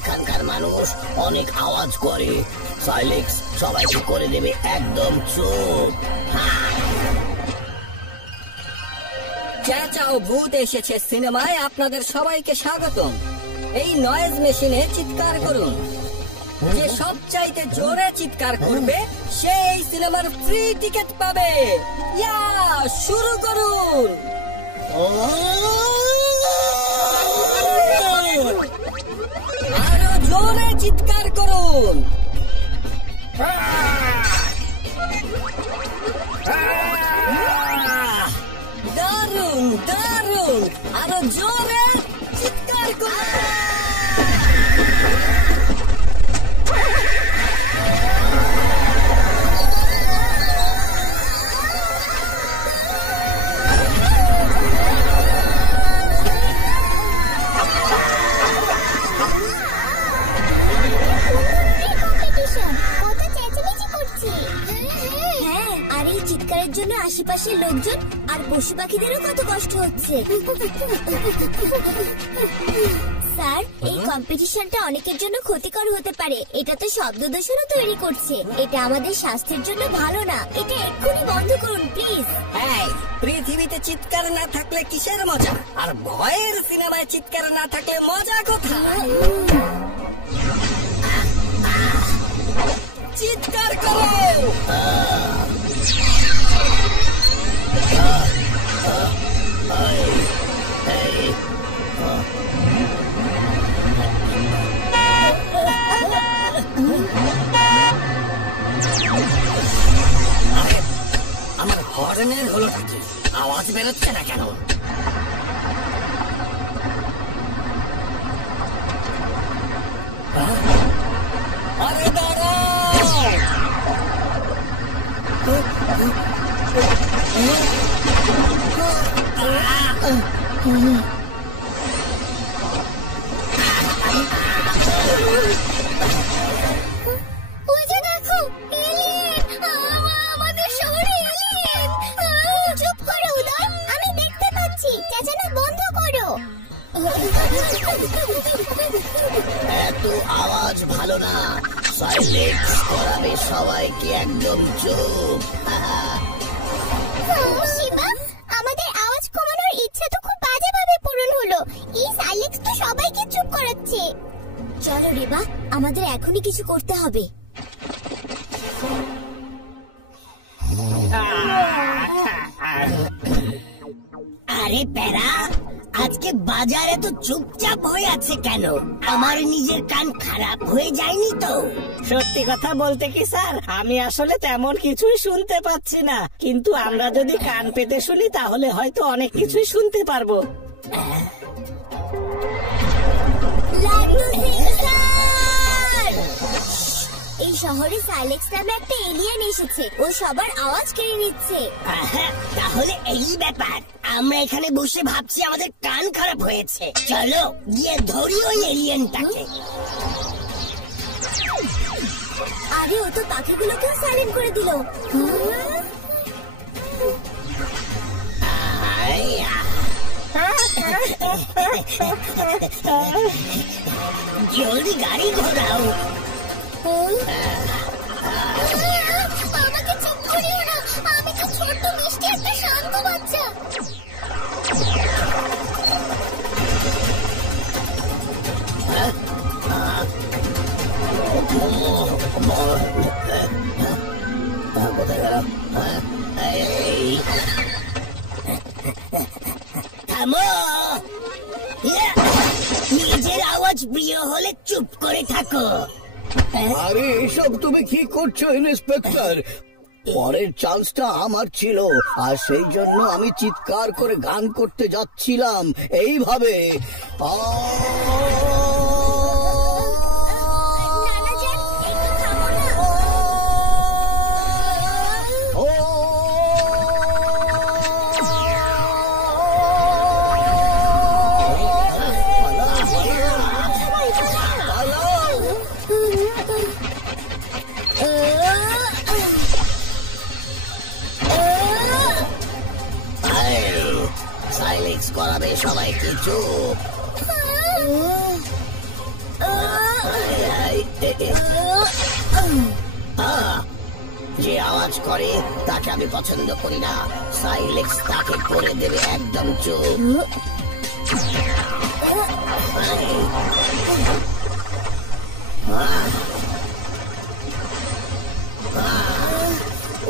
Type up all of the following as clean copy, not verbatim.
এখানকার মানুষ অনেক আওয়াজ করে। সাইলেক্স সবাইকে করে দেবে একদম চুপ। চেঁচাও ভূত এসেছে সিনেমায় আপনাদের সবাইকে স্বাগতম। এই নয়েজ মেশিনে চিৎকার করুন। যে সবচাইতে জোরে চিৎকার করবে সে এই সিনেমার ফ্রি টিকিট পাবে। ইয়া শুরু করুন। আরো জোরে চিৎকার করুন। দারুন দারুন, আরো জোরে চিৎকার করুন। চিৎকারের জন্য আশেপাশের লোকজন আর পশু পাখিদেরও কত কষ্ট হচ্ছে। স্যার, এই কম্পিটিশনটা অনেকের জন্য ক্ষতিকর হতে পারে। এটা তো শব্দ দূষণও তৈরি করছে। এটা আমাদের স্বাস্থ্যের জন্য ভালো না। এটা এক্ষুনি বন্ধ করুন প্লিজ। পৃথিবীতে চিৎকার না থাকলে কিসের মজা? আর ভয়ের সিনেমায় চিৎকার না থাকলে মজা কোথায়? চিৎকার করো। আমার হর্নের হলো নাকি? আওয়াজ বেরোচ্ছে না কেন? আরে দাঁড়াও! ওই যে দেখো, এলিয়েন! আমাদের শহরে এলিয়েন! চুপ করো উদয়, আমি দেখতে পাচ্ছি। চেঁচানো বন্ধ করো। এত আওয়াজ ভালো না। সাইলেক্স করাবে সবাইকে একদম চুপ। শিবা, আমাদের আওয়াজ কমানোর ইচ্ছা তো খুব বাজেভাবে পূরণ হলো। এই সাইলেক্স তো সবাইকে চুপ করাচ্ছে। চলো রিবা, আমাদের এখনই কিছু করতে হবে। আরে প্যারা, আজকে বাজারে তো চুপচাপ হয়ে আছে কেন? আমার নিজের কান খারাপ হয়ে যায়নি তো? সত্যি কথা বলতে কি স্যার, আমি আসলে তেমন কিছুই শুনতে পাচ্ছি না। কিন্তু আমরা যদি কান পেতে শুনি তাহলে হয়তো অনেক কিছুই শুনতে পারবো। এই শহরে সাইলেক্স নামে একটা এলিয়েন এসেছে। ও সবার আওয়াজ কেড়ে নিচ্ছে। তাহলে এই ব্যাপার। আমরা এখানে বসে ভাবছি আমাদের কান খারাপ হয়েছে। চলো গিয়ে ধরি ওই এলিয়েনটাকে। আরে ও তো পাখিগুলোকেও সাইলেন্ট করে দিল। জলদি গাড়ি ঘোরাও। আমাকে চুপ করিও না, আমি তো ছোট্ট মিষ্টি একটা শান্ত বাচ্চা। কোথায় গেল? থামো, প্রিয় হলে চুপ করে থাকো। আরে এসব তুমি কি করছো ইন্সপেক্টর? পরের চান্সটা আমার ছিল, আর সেই জন্য আমি চিৎকার করে গান করতে যাচ্ছিলাম এইভাবে। সাইলেন্স করাবে সবাইকে, চুপ। যে আওয়াজ করে তাকে আমি পছন্দ করি না। সাইলেন্স তাকে করে দেবে একদম চুপ।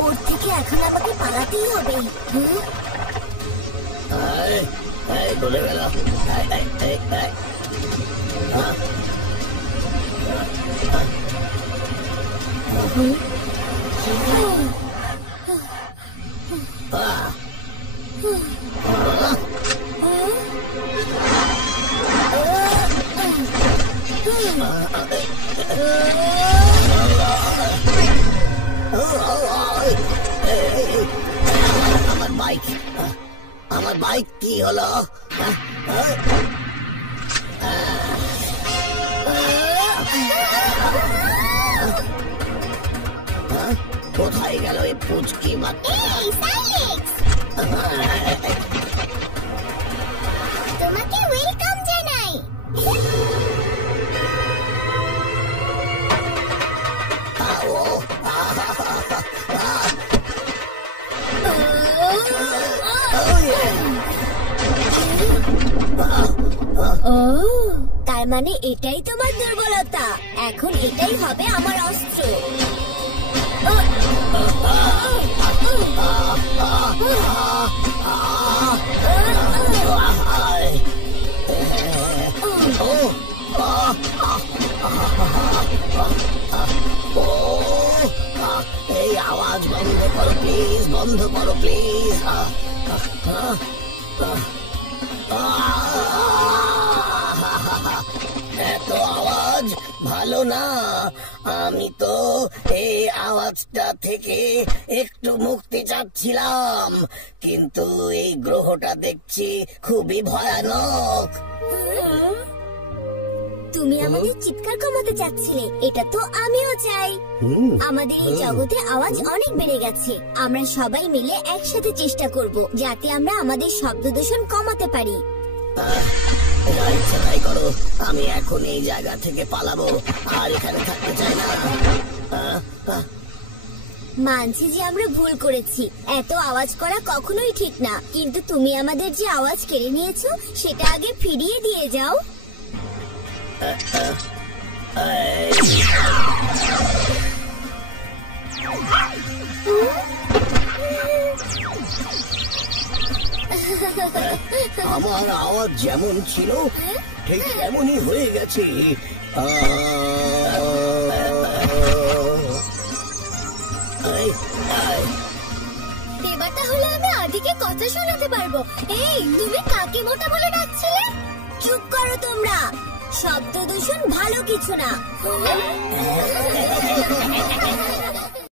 ওর থেকে এখন আমাকে পালাতেই হবে। বলে গেল আমার বাইক কি হলো? কোথায় গেল এই পুচকি বাচ্চা? তোমাকে ওয়েলকাম জানাই। তার মানে এটাই তোমার দুর্বলতা। এখন এটাই হবে আমার অস্ত্র। এই আওয়াজ বন্ধ করো প্লিজ, বন্ধ করো প্লিজ। এত আওয়াজ ভালো না। আমি তো এই আওয়াজটা থেকে একটু মুক্তি চাচ্ছিলাম, কিন্তু এই গ্রহটা দেখছি খুবই ভয়ানক। তুমি আমাদের চিৎকার কমাতে চাচ্ছিলে, এটা তো আমিও চাই। আমাদের এই জগতে আওয়াজ অনেক বেড়ে গেছে। আমরা সবাই মিলে একসাথে চেষ্টা করব যাতে আমরা আমাদের শব্দ দূষণ কমাতে পারি। ইচ্ছা তাই করো, আমি এখন এই জায়গা থেকে পালাবো, আর এখানে থাকতে চাই না। মানছি যে আমরা ভুল করেছি, এত আওয়াজ করা কখনোই ঠিক না, কিন্তু তুমি আমাদের যে আওয়াজ কেড়ে নিয়েছো সেটা আগে ফিরিয়ে দিয়ে যাও। আমার আওয়াজ যেমন ছিল ঠিক তেমনই হয়ে গেছে। এবার তাহলে আমি আদিকে কথা শোনাতে পারবো। এই তুমি কাকে মোটা বলে ডাকছিলে? চুপ করো তোমরা, শব্দ দূষণ ভালো কিছু না।